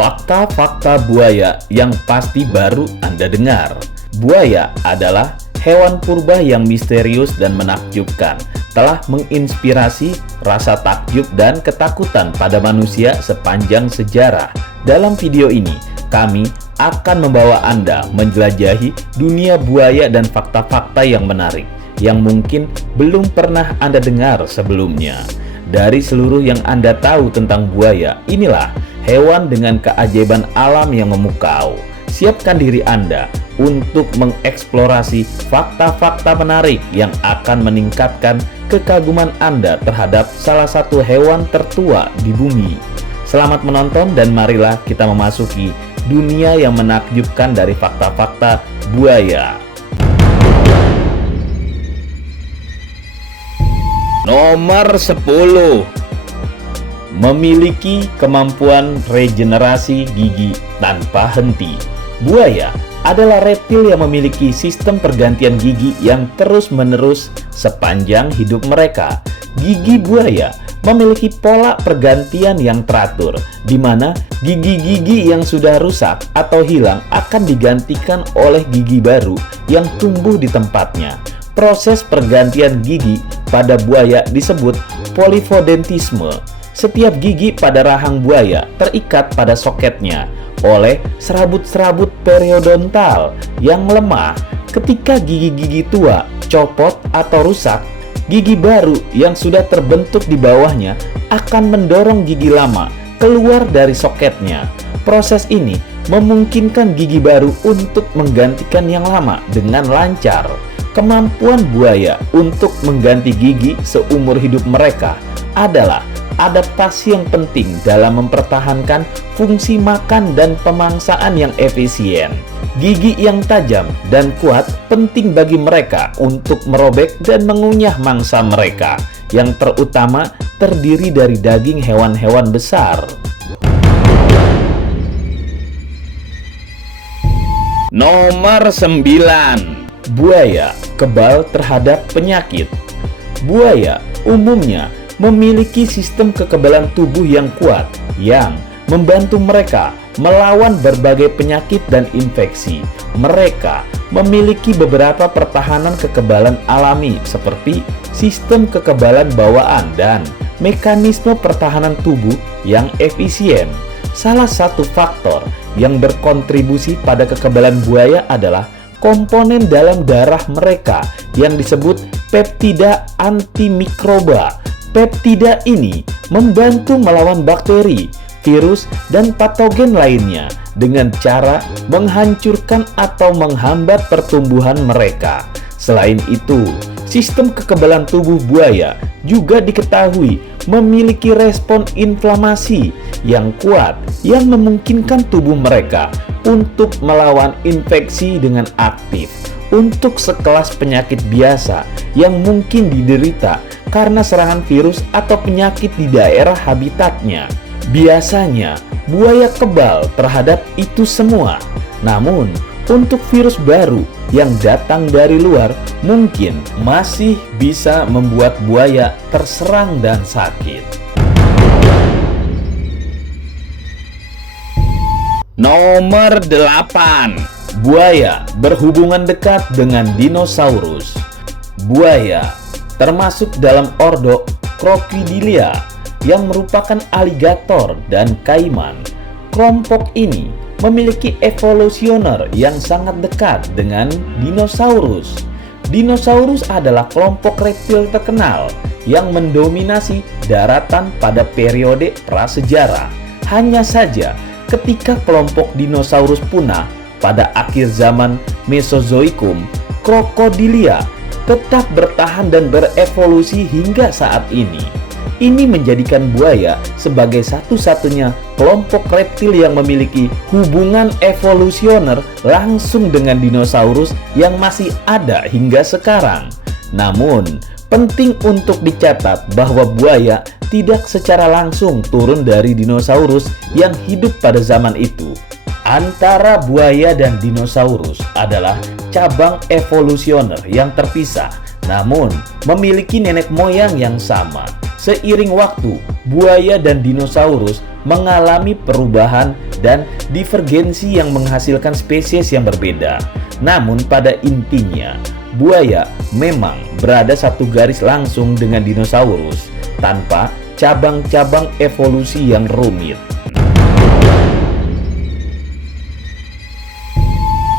Fakta-fakta buaya yang pasti baru Anda dengar. Buaya adalah hewan purba yang misterius dan menakjubkan, telah menginspirasi rasa takjub dan ketakutan pada manusia sepanjang sejarah. Dalam video ini, kami akan membawa Anda menjelajahi dunia buaya dan fakta-fakta yang menarik yang mungkin belum pernah Anda dengar sebelumnya. Dari seluruh yang Anda tahu tentang buaya, inilah hewan dengan keajaiban alam yang memukau. Siapkan diri Anda untuk mengeksplorasi fakta-fakta menarik yang akan meningkatkan kekaguman Anda terhadap salah satu hewan tertua di bumi. Selamat menonton dan marilah kita memasuki dunia yang menakjubkan dari fakta-fakta buaya. Nomor 10. Memiliki kemampuan regenerasi gigi tanpa henti. Buaya adalah reptil yang memiliki sistem pergantian gigi yang terus-menerus sepanjang hidup mereka. Gigi buaya memiliki pola pergantian yang teratur, di mana gigi-gigi yang sudah rusak atau hilang akan digantikan oleh gigi baru yang tumbuh di tempatnya. Proses pergantian gigi pada buaya disebut polifodentisme. Setiap gigi pada rahang buaya terikat pada soketnya oleh serabut-serabut periodontal yang lemah. Ketika gigi-gigi tua copot atau rusak, gigi baru yang sudah terbentuk di bawahnya akan mendorong gigi lama keluar dari soketnya. Proses ini memungkinkan gigi baru untuk menggantikan yang lama dengan lancar. Kemampuan buaya untuk mengganti gigi seumur hidup mereka adalah adaptasi yang penting dalam mempertahankan fungsi makan dan pemangsaan yang efisien. Gigi yang tajam dan kuat penting bagi mereka untuk merobek dan mengunyah mangsa mereka, yang terutama terdiri dari daging hewan-hewan besar. Nomor 9. Buaya kebal terhadap penyakit. Buaya umumnya memiliki sistem kekebalan tubuh yang kuat yang membantu mereka melawan berbagai penyakit dan infeksi. Mereka memiliki beberapa pertahanan kekebalan alami seperti sistem kekebalan bawaan dan mekanisme pertahanan tubuh yang efisien. Salah satu faktor yang berkontribusi pada kekebalan buaya adalah komponen dalam darah mereka yang disebut peptida antimikroba. Peptida ini membantu melawan bakteri, virus, dan patogen lainnya dengan cara menghancurkan atau menghambat pertumbuhan mereka. Selain itu, sistem kekebalan tubuh buaya juga diketahui memiliki respon inflamasi yang kuat yang memungkinkan tubuh mereka untuk melawan infeksi dengan aktif. Untuk sekelas penyakit biasa yang mungkin diderita karena serangan virus atau penyakit di daerah habitatnya. Biasanya, buaya kebal terhadap itu semua. Namun, untuk virus baru yang datang dari luar mungkin masih bisa membuat buaya terserang dan sakit. Nomor 8. Buaya berhubungan dekat dengan dinosaurus. Buaya termasuk dalam ordo Crocodilia yang merupakan aligator dan kaiman. Kelompok ini memiliki evolusioner yang sangat dekat dengan dinosaurus. Dinosaurus adalah kelompok reptil terkenal yang mendominasi daratan pada periode prasejarah. Hanya saja, ketika kelompok dinosaurus punah pada akhir zaman Mesozoikum, Crocodilia tetap bertahan dan berevolusi hingga saat ini. Ini menjadikan buaya sebagai satu-satunya kelompok reptil yang memiliki hubungan evolusioner langsung dengan dinosaurus yang masih ada hingga sekarang. Namun, penting untuk dicatat bahwa buaya tidak secara langsung turun dari dinosaurus yang hidup pada zaman itu. Antara buaya dan dinosaurus adalah cabang evolusioner yang terpisah, namun memiliki nenek moyang yang sama. Seiring waktu, buaya dan dinosaurus mengalami perubahan dan divergensi yang menghasilkan spesies yang berbeda. Namun pada intinya, buaya memang berada satu garis langsung dengan dinosaurus tanpa cabang-cabang evolusi yang rumit.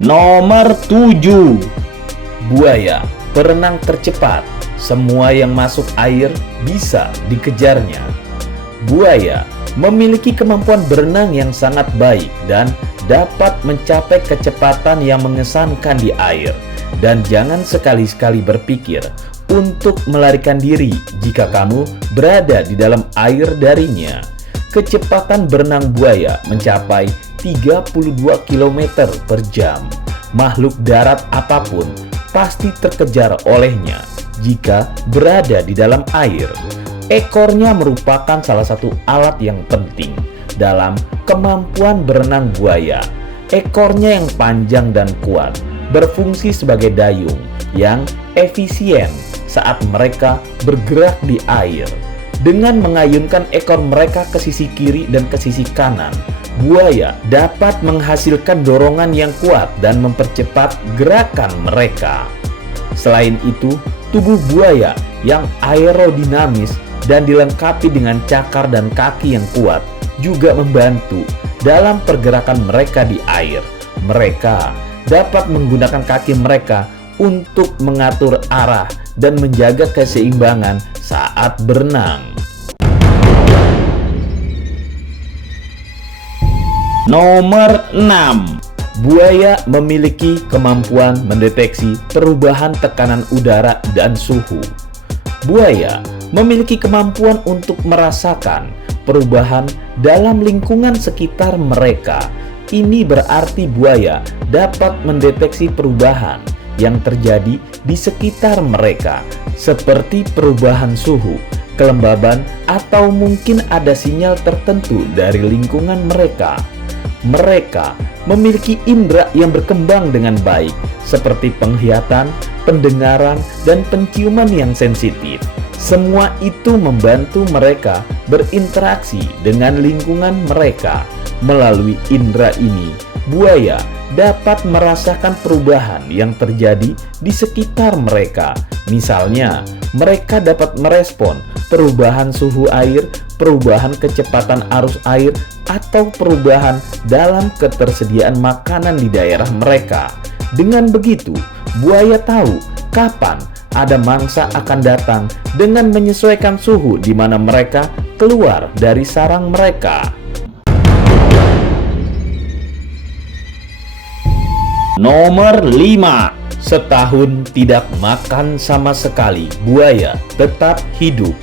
Nomor 7. Buaya berenang tercepat. Semua yang masuk air bisa dikejarnya. Buaya memiliki kemampuan berenang yang sangat baik dan dapat mencapai kecepatan yang mengesankan di air. Dan jangan sekali-sekali berpikir untuk melarikan diri jika kamu berada di dalam air darinya. Kecepatan berenang buaya mencapai 32 km per jam. Makhluk darat apapun pasti terkejar olehnya jika berada di dalam air. Ekornya merupakan salah satu alat yang penting dalam kemampuan berenang buaya. Ekornya yang panjang dan kuat berfungsi sebagai dayung yang efisien saat mereka bergerak di air. Dengan mengayunkan ekor mereka ke sisi kiri dan ke sisi kanan, buaya dapat menghasilkan dorongan yang kuat dan mempercepat gerakan mereka. Selain itu, tubuh buaya yang aerodinamis dan dilengkapi dengan cakar dan kaki yang kuat juga membantu dalam pergerakan mereka di air. Mereka dapat menggunakan kaki mereka untuk mengatur arah dan menjaga keseimbangan saat berenang. Nomor 6. Buaya memiliki kemampuan mendeteksi perubahan tekanan udara dan suhu. Buaya memiliki kemampuan untuk merasakan perubahan dalam lingkungan sekitar mereka. Ini berarti buaya dapat mendeteksi perubahan yang terjadi di sekitar mereka, seperti perubahan suhu, kelembaban, atau mungkin ada sinyal tertentu dari lingkungan mereka. Mereka memiliki indera yang berkembang dengan baik, seperti penglihatan, pendengaran, dan penciuman yang sensitif. Semua itu membantu mereka berinteraksi dengan lingkungan mereka. Melalui indera ini, buaya dapat merasakan perubahan yang terjadi di sekitar mereka. Misalnya, mereka dapat merespon perubahan suhu air, perubahan kecepatan arus air, atau perubahan dalam ketersediaan makanan di daerah mereka. Dengan begitu, buaya tahu kapan ada mangsa akan datang dengan menyesuaikan suhu di mana mereka keluar dari sarang mereka. Nomor 5. Setahun tidak makan sama sekali, buaya tetap hidup.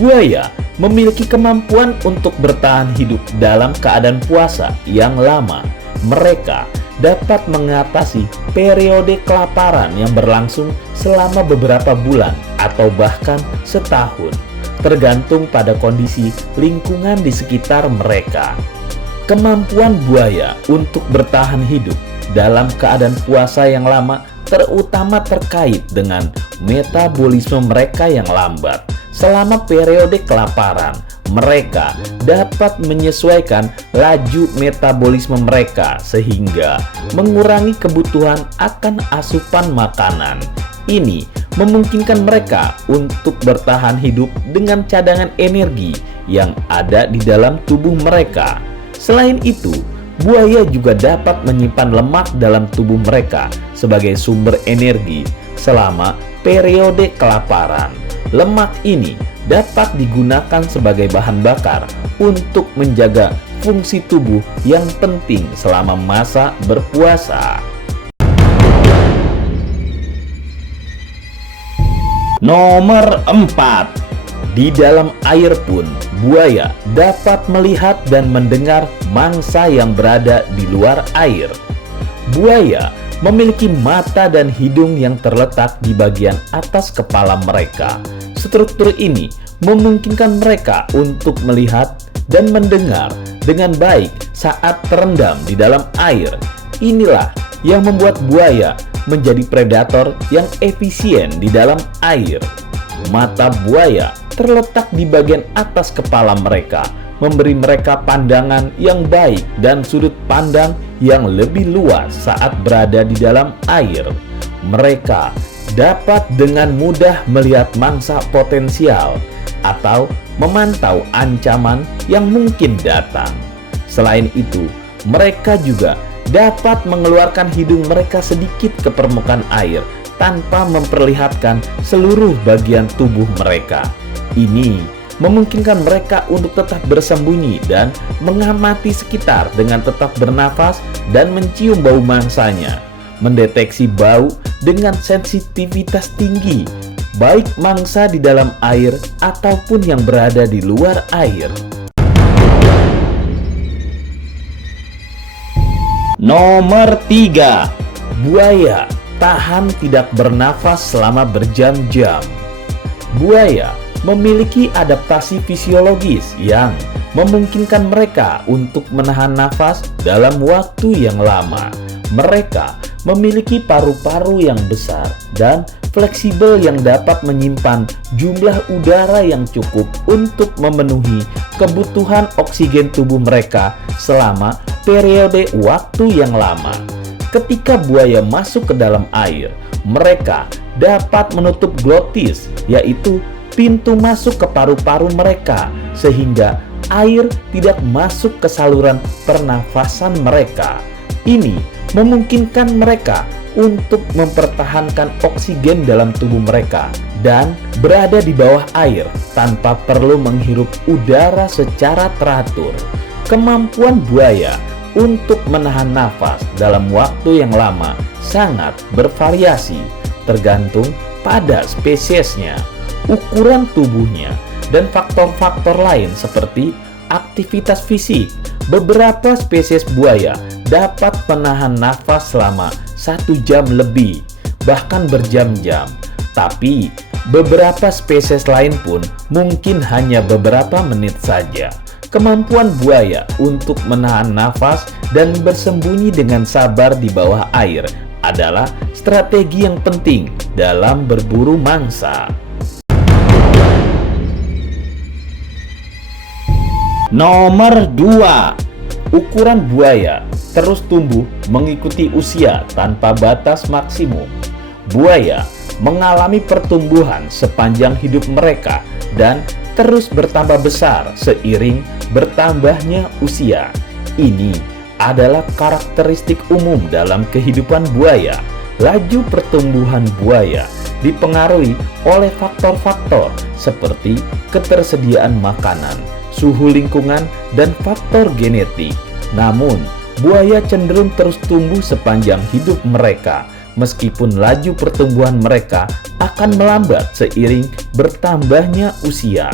Buaya memiliki kemampuan untuk bertahan hidup dalam keadaan puasa yang lama. Mereka dapat mengatasi periode kelaparan yang berlangsung selama beberapa bulan atau bahkan setahun, tergantung pada kondisi lingkungan di sekitar mereka. Kemampuan buaya untuk bertahan hidup dalam keadaan puasa yang lama terutama terkait dengan metabolisme mereka yang lambat. Selama periode kelaparan, mereka dapat menyesuaikan laju metabolisme mereka sehingga mengurangi kebutuhan akan asupan makanan. Ini memungkinkan mereka untuk bertahan hidup dengan cadangan energi yang ada di dalam tubuh mereka. Selain itu, buaya juga dapat menyimpan lemak dalam tubuh mereka sebagai sumber energi selama periode kelaparan. Lemak ini dapat digunakan sebagai bahan bakar untuk menjaga fungsi tubuh yang penting selama masa berpuasa. Nomor 4. Di dalam air pun, buaya dapat melihat dan mendengar mangsa yang berada di luar air. Buaya memiliki mata dan hidung yang terletak di bagian atas kepala mereka. Struktur ini memungkinkan mereka untuk melihat dan mendengar dengan baik saat terendam di dalam air. Inilah yang membuat buaya menjadi predator yang efisien di dalam air. Mata buaya terletak di bagian atas kepala mereka, memberi mereka pandangan yang baik dan sudut pandang yang lebih luas saat berada di dalam air. Mereka dapat dengan mudah melihat mangsa potensial atau memantau ancaman yang mungkin datang. Selain itu, mereka juga dapat mengeluarkan hidung mereka sedikit ke permukaan air tanpa memperlihatkan seluruh bagian tubuh mereka. Ini memungkinkan mereka untuk tetap bersembunyi dan mengamati sekitar dengan tetap bernafas dan mencium bau mangsanya, mendeteksi bau dengan sensitivitas tinggi, baik mangsa di dalam air ataupun yang berada di luar air. Nomor 3, buaya tahan tidak bernafas selama berjam-jam. Buaya memiliki adaptasi fisiologis yang memungkinkan mereka untuk menahan nafas dalam waktu yang lama. Mereka memiliki paru-paru yang besar dan fleksibel yang dapat menyimpan jumlah udara yang cukup untuk memenuhi kebutuhan oksigen tubuh mereka selama periode waktu yang lama. Ketika buaya masuk ke dalam air, mereka dapat menutup glotis, yaitu pintu masuk ke paru-paru mereka, sehingga air tidak masuk ke saluran pernafasan mereka. Ini memungkinkan mereka untuk mempertahankan oksigen dalam tubuh mereka dan berada di bawah air tanpa perlu menghirup udara secara teratur. Kemampuan buaya untuk menahan nafas dalam waktu yang lama sangat bervariasi, tergantung pada spesiesnya, ukuran tubuhnya, dan faktor-faktor lain seperti aktivitas fisik. Beberapa spesies buaya dapat menahan nafas selama 1 jam lebih, bahkan berjam-jam. Tapi beberapa spesies lain pun mungkin hanya beberapa menit saja. Kemampuan buaya untuk menahan nafas dan bersembunyi dengan sabar di bawah air adalah strategi yang penting dalam berburu mangsa. Nomor 2, ukuran buaya terus tumbuh mengikuti usia tanpa batas maksimum. Buaya mengalami pertumbuhan sepanjang hidup mereka dan terus bertambah besar seiring bertambahnya usia. Ini adalah karakteristik umum dalam kehidupan buaya. Laju pertumbuhan buaya dipengaruhi oleh faktor-faktor seperti ketersediaan makanan, suhu lingkungan, dan faktor genetik. Namun, buaya cenderung terus tumbuh sepanjang hidup mereka, meskipun laju pertumbuhan mereka akan melambat seiring bertambahnya usia.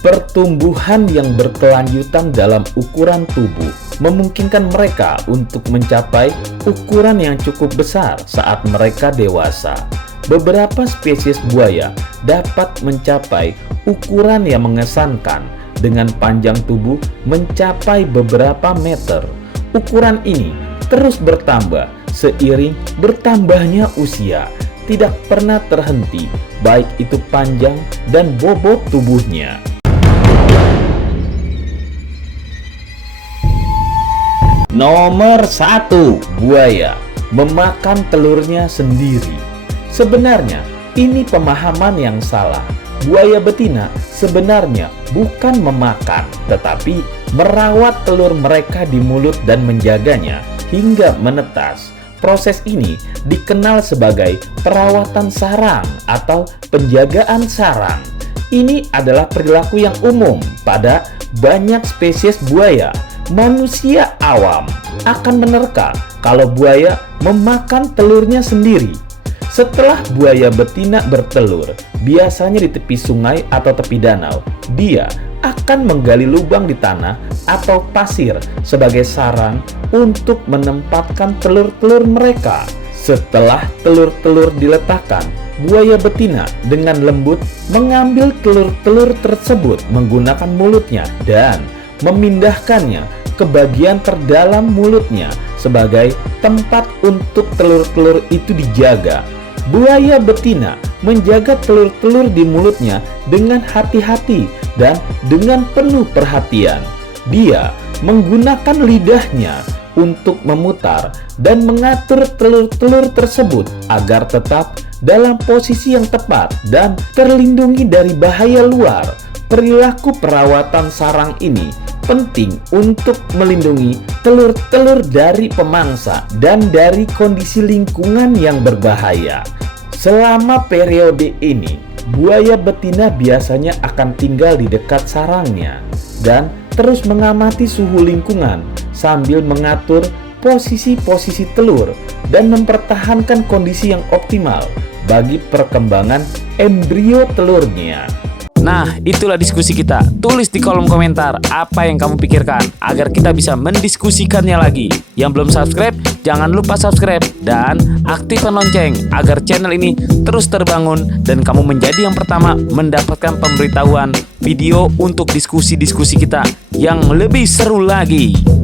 Pertumbuhan yang berkelanjutan dalam ukuran tubuh memungkinkan mereka untuk mencapai ukuran yang cukup besar saat mereka dewasa. Beberapa spesies buaya dapat mencapai ukuran yang mengesankan dengan panjang tubuh mencapai beberapa meter. Ukuran ini terus bertambah seiring bertambahnya usia, tidak pernah terhenti, baik itu panjang dan bobot tubuhnya. Nomor 1, buaya memakan telurnya sendiri. Sebenarnya ini pemahaman yang salah. Buaya betina sebenarnya bukan memakan, tetapi merawat telur mereka di mulut dan menjaganya hingga menetas. Proses ini dikenal sebagai perawatan sarang atau penjagaan sarang. Ini adalah perilaku yang umum pada banyak spesies buaya. Manusia awam akan menerka kalau buaya memakan telurnya sendiri. Setelah buaya betina bertelur, biasanya di tepi sungai atau tepi danau, dia akan menggali lubang di tanah atau pasir sebagai sarang untuk menempatkan telur-telur mereka. Setelah telur-telur diletakkan, buaya betina dengan lembut mengambil telur-telur tersebut menggunakan mulutnya dan memindahkannya ke bagian terdalam mulutnya sebagai tempat untuk telur-telur itu dijaga. Buaya betina menjaga telur-telur di mulutnya dengan hati-hati dan dengan penuh perhatian dia menggunakan lidahnya untuk memutar dan mengatur telur-telur tersebut agar tetap dalam posisi yang tepat dan terlindungi dari bahaya luar. Perilaku perawatan sarang ini penting untuk melindungi telur-telur dari pemangsa dan dari kondisi lingkungan yang berbahaya. Selama periode ini, buaya betina biasanya akan tinggal di dekat sarangnya dan terus mengamati suhu lingkungan sambil mengatur posisi-posisi telur dan mempertahankan kondisi yang optimal bagi perkembangan embrio telurnya. Nah, itulah diskusi kita. Tulis di kolom komentar apa yang kamu pikirkan agar kita bisa mendiskusikannya lagi. Yang belum subscribe, jangan lupa subscribe dan aktifkan lonceng agar channel ini terus terbangun dan kamu menjadi yang pertama mendapatkan pemberitahuan video untuk diskusi-diskusi kita yang lebih seru lagi.